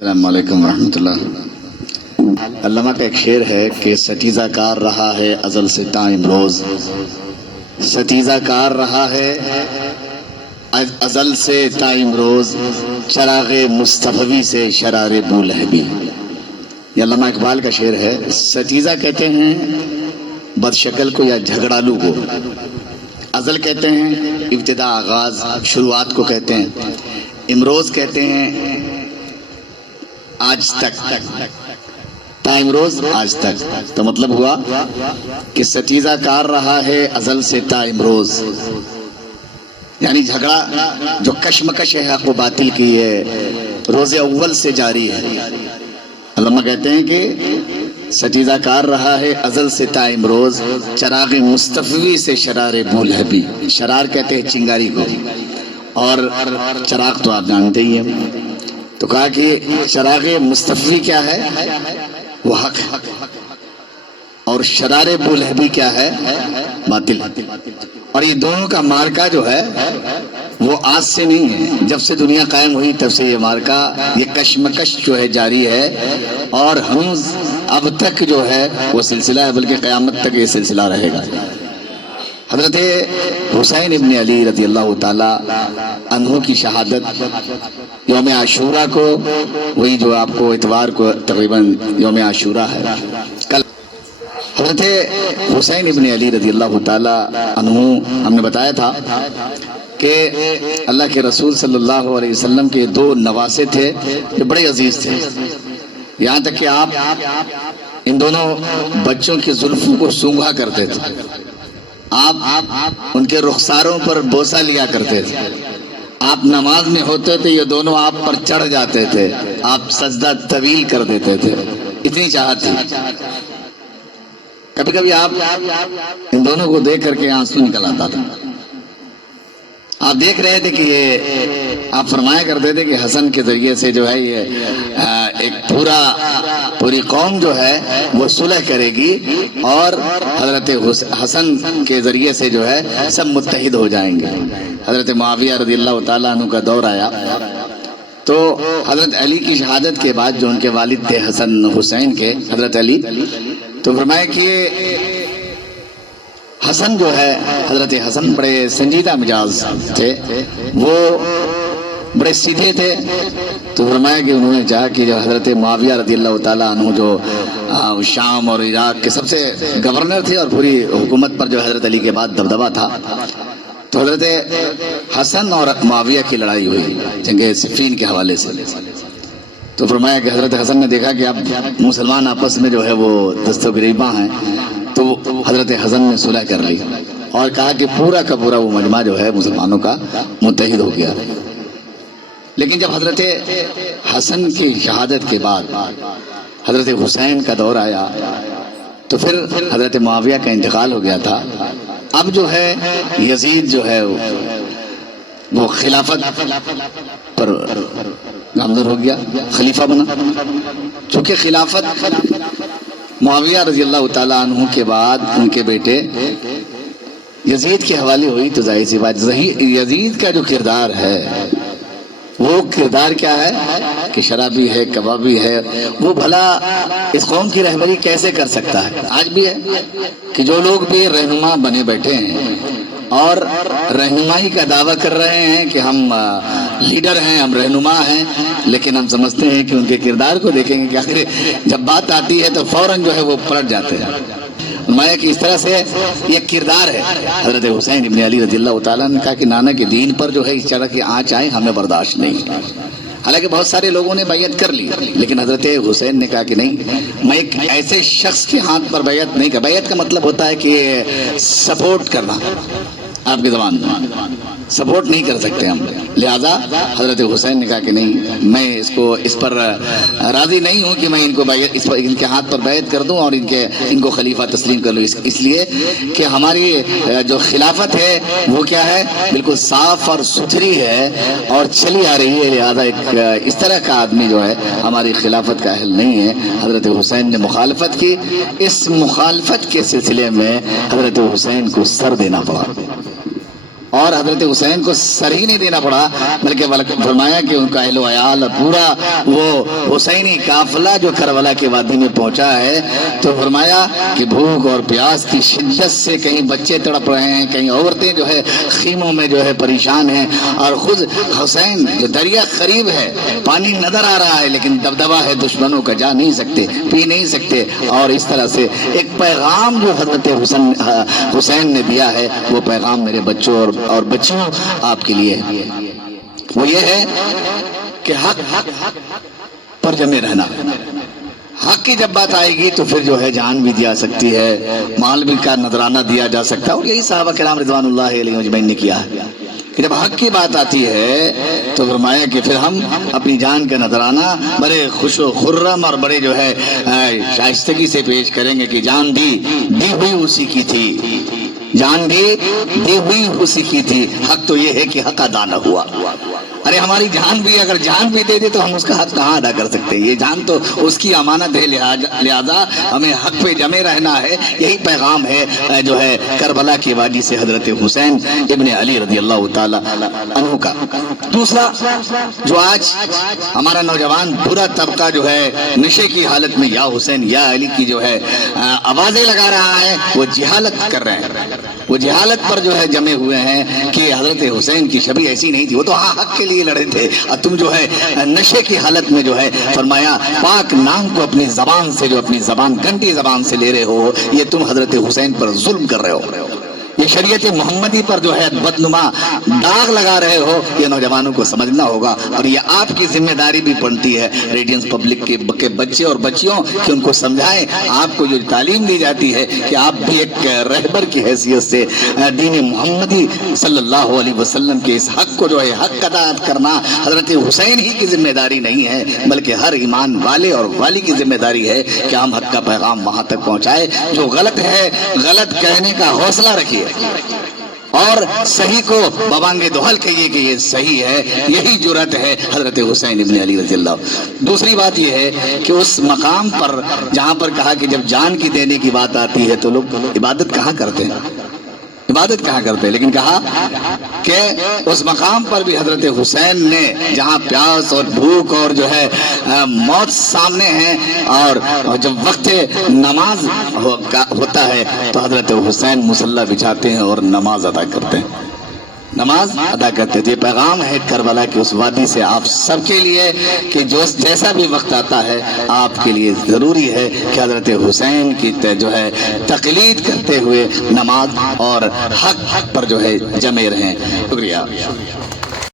السلام علیکم ورحمۃ اللہ۔ علامہ کا ایک شعر ہے کہ ستیزہ کار رہا ہے ازل سے تا امروز، ستیزہ کار رہا ہے ازل سے تا امروز، چراغ مصطفی سے شرار بولہبی۔ یہ علامہ اقبال کا شعر ہے۔ ستیزہ کہتے ہیں بد شکل کو یا جھگڑالو کو، ازل کہتے ہیں ابتدا آغاز شروعات کو کہتے ہیں، امروز کہتے ہیں آج تک، تا امروز آج تک۔ تو مطلب ہوا کہ ستیزہ کار رہا ہے ازل سے تا امروز، یعنی جھگڑا جو کشمکش ہے حق و باطل کی ہے روز اول سے جاری ہے۔ علامہ کہتے ہیں کہ ستیزہ کار رہا ہے ازل سے تا امروز، چراغ مصطفی سے شرار بولہبی۔ شرار کہتے ہیں چنگاری کو، اور چراغ تو آپ جانتے ہی ہیں۔ تو کہا کہ چراغ مصطفی کیا ہے؟ وہ حق ہے، اور شرار بولہبی کیا ہے؟ باطل۔ اور یہ دونوں کا مارکا جو ہے وہ آج سے نہیں ہے، جب سے دنیا قائم ہوئی تب سے یہ مارکا، یہ کشمکش جو ہے جاری ہے، اور ہم اب تک جو ہے وہ سلسلہ ہے، بلکہ قیامت تک یہ سلسلہ رہے گا۔ حضرت حسین ابن علی رضی اللہ تعالی عنہ کی شہادت یوم عاشورہ کو، وہی جو آپ کو اتوار کو تقریباً یوم عاشورہ ہے، کل حضرت حسین ابن علی رضی اللہ تعالی عنہ ہم نے بتایا تھا کہ اللہ کے رسول صلی اللہ علیہ وسلم کے دو نواسے تھے جو بڑے عزیز تھے، یہاں تک کہ آپ ان دونوں بچوں کی زلفوں کو سونگھا کرتے تھے، آپ ان کے رخساروں پر بوسہ لیا کرتے تھے، آپ نماز میں ہوتے تھے یہ دونوں آپ پر چڑھ جاتے تھے، آپ سجدہ طویل کر دیتے تھے، اتنی چاہت تھی۔ کبھی کبھی آپ ان دونوں کو دیکھ کر کے آنسو نکل آتا تھا۔ آپ دیکھ رہے تھے کہ یہ آپ فرمایا کرتے تھے کہ حسن کے ذریعے سے جو ہے یہ ایک پوری قوم جو ہے وہ صلح کرے گی، اور حضرت حسن کے ذریعے سے جو ہے سب متحد ہو جائیں گے۔ حضرت معاویہ رضی اللہ تعالیٰ عنہ کا دور آیا تو حضرت علی کی شہادت کے بعد جو ان کے والد تھے حسن حسین کے، حضرت علی، تو فرمایا کہ حسن جو ہے، حضرت حسن بڑے سنجیدہ مزاج تھے، وہ بڑے سیدھے تھے، تو فرمایا کہ انہوں نے چاہا کہ جو حضرت معاویہ رضی اللہ تعالیٰ عنہ جو شام اور عراق کے سب سے گورنر تھے اور پوری حکومت پر جو حضرت علی کے بعد دبدبہ تھا، تو حضرت حسن اور معاویہ کی لڑائی ہوئی جنگ صفین کے حوالے سے۔ تو فرمایا کہ حضرت حسن نے دیکھا کہ اب مسلمان آپس میں جو ہے وہ دست و گریباں ہیں، تو حضرت حسن نے صلح کر لی اور کہا کہ پورا کا پورا وہ مجمع جو ہے مسلمانوں کا متحد ہو گیا۔ لیکن جب حضرت حسن کی شہادت کے بعد حضرت حسین کا دور آیا تو پھر حضرت معاویہ کا انتقال ہو گیا تھا۔ اب جو ہے یزید جو ہے وہ خلافت پر نامزد ہو گیا، خلیفہ بنا۔ چونکہ خلافت معاویہ رضی اللہ تعالیٰ عنہ کے بعد ان کے بیٹے یزید کے حوالے ہوئی، تو ظاہر سی بات یزید کا جو کردار ہے وہ کردار کیا ہے کہ شرابی ہے، کبابی ہے، وہ بھلا اس قوم کی رہبری کیسے کر سکتا ہے؟ آج بھی ہے کہ جو لوگ بھی رہنما بنے بیٹھے ہیں اور رہنمائی کا دعویٰ کر رہے ہیں کہ ہم لیڈر ہیں، ہم رہنما ہیں، لیکن ہم سمجھتے ہیں کہ ان کے کردار کو دیکھیں گے کہ آخر جب بات آتی ہے تو فوراً جو ہے وہ پلٹ جاتے ہیں۔ فرمایا کہ اس طرح سے یہ کردار ہے۔ حضرت حسین ابن علی رضی اللہ تعالیٰ نے کہا کہ نانا کے دین پر جو ہے اس طرح کی آنچ آئے ہمیں برداشت نہیں۔ حالانکہ بہت سارے لوگوں نے بیعت کر لی، لیکن حضرت حسین نے کہا کہ نہیں، میں ایک ایسے شخص کے ہاتھ پر بیعت نہیں کر۔ بیعت کا مطلب ہوتا ہے کہ سپورٹ کرنا، آپ کی زبان میں سپورٹ نہیں کر سکتے ہم، لہذا حضرت حسین نے کہا کہ نہیں، میں اس پر راضی نہیں ہوں کہ میں ان کو ان کے ہاتھ پر بیعت کر دوں اور ان کو خلیفہ تسلیم کر لوں، اس لیے کہ ہماری جو خلافت ہے وہ کیا ہے، بالکل صاف اور ستھری ہے اور چلی آ رہی ہے، لہذا ایک اس طرح کا آدمی جو ہے ہماری خلافت کا اہل نہیں ہے۔ حضرت حسین نے مخالفت کی، اس مخالفت کے سلسلے میں حضرت حسین کو سر دینا پڑا، اور حضرت حسین کو سر ہی نہیں دینا پڑا بلکہ فرمایا کہ ان کا اہل و عیال پورا وہ حسینی قافلہ جو کربلا کے وادی میں پہنچا ہے تو فرمایا کہ بھوک اور پیاس کی شدت سے کہیں بچے تڑپ رہے ہیں، کہیں عورتیں جو ہے خیموں میں جو ہے پریشان ہیں، اور خود حسین جو دریا قریب ہے، پانی نظر آ رہا ہے لیکن دبدبا ہے دشمنوں کا، جا نہیں سکتے، پی نہیں سکتے، اور اس طرح سے ایک پیغام جو حضرت حسین نے دیا ہے وہ پیغام میرے بچوں اور بچیوں آپ کے لیے وہ یہ ہے کہ حق پر جمے رہنا۔ حق کی جب بات آئے گی تو پھر جو ہے جان بھی دیا سکتی ہے، مال بھی کا نذرانہ دیا جا سکتا ہے، اور یہی صحابہ کرام رضوان اللہ علیہ اجمعین نے کیا ہے کہ جب حق کی بات آتی ہے تو فرمایا کہ پھر ہم اپنی جان کا نذرانہ بڑے خوش و خرم اور بڑے جو ہے شائستگی سے پیش کریں گے کہ جان دی ہوئی اسی کی تھی، جان بھی دی ہوئی اسی کی تھی، حق تو یہ ہے کہ حق ادا نہ ہوا۔ ارے ہماری جان بھی اگر جان بھی دے دے تو ہم اس کا حق کہاں ادا کر سکتے ہیں؟ یہ جان تو اس کی امانت ہے، لہذا ہمیں حق پہ جمے رہنا ہے۔ یہی پیغام ہے جو ہے کربلا کی وادی سے حضرت حسین ابن علی رضی اللہ تعالی عنہ کا۔ دوسرا جو آج ہمارا نوجوان پورا طبقہ جو ہے نشے کی حالت میں یا حسین یا علی کی جو ہے آوازیں لگا رہا ہے، وہ جہالت کر رہے ہیں، وہ جہالت پر جو ہے جمے ہوئے ہیں کہ حضرت حسین کی شبیہ ایسی نہیں تھی، وہ تو حق کے لیے لڑے تھے، اور تم جو ہے نشے کی حالت میں جو ہے فرمایا پاک نام کو اپنی زبان سے جو اپنی زبان گندی زبان سے لے رہے ہو، یہ تم حضرت حسین پر ظلم کر رہے ہو، یہ شریعت محمدی پر جو ہے بدنما داغ لگا رہے ہو، یہ نوجوانوں کو سمجھنا ہوگا، اور یہ آپ کی ذمہ داری بھی بنتی ہے ریڈینس پبلک کے بچے اور بچیوں کہ ان کو سمجھائیں۔ آپ کو جو تعلیم دی جاتی ہے کہ آپ بھی ایک رہبر کی حیثیت سے دین محمدی صلی اللہ علیہ وسلم کے اس حق کو جو ہے حق ادا کرنا حضرت حسین ہی کی ذمہ داری نہیں ہے بلکہ ہر ایمان والے اور والی کی ذمہ داری ہے کہ ہم حق کا پیغام وہاں تک پہنچائے۔ جو غلط ہے غلط کہنے کا حوصلہ رکھیے اور صحیح کو ببانگے دوہل کہیے کہ یہ صحیح ہے، یہی جرأت ہے حضرت حسین ابن علی رضی اللہ۔ دوسری بات یہ ہے کہ اس مقام پر جہاں پر کہا کہ جب جان کی دینے کی بات آتی ہے تو لوگ عبادت کہاں کرتے ہیں، عبادت کہاں کرتے ہیں، لیکن کہا کہ اس مقام پر بھی حضرت حسین نے جہاں پیاس اور بھوک اور جو ہے موت سامنے ہے، اور جب وقت نماز ہوتا ہے تو حضرت حسین مصلی بچھاتے ہیں اور نماز ادا کرتے ہیں، نماز ادا کرتے تھے۔ یہ پیغام ہے کربلا کی اس وادی سے آپ سب کے لیے کہ جو جیسا بھی وقت آتا ہے آپ کے لیے ضروری ہے کہ حضرت حسین کی جو ہے تقلید کرتے ہوئے نماز اور حق پر جو ہے جمے رہیں۔ شکریہ۔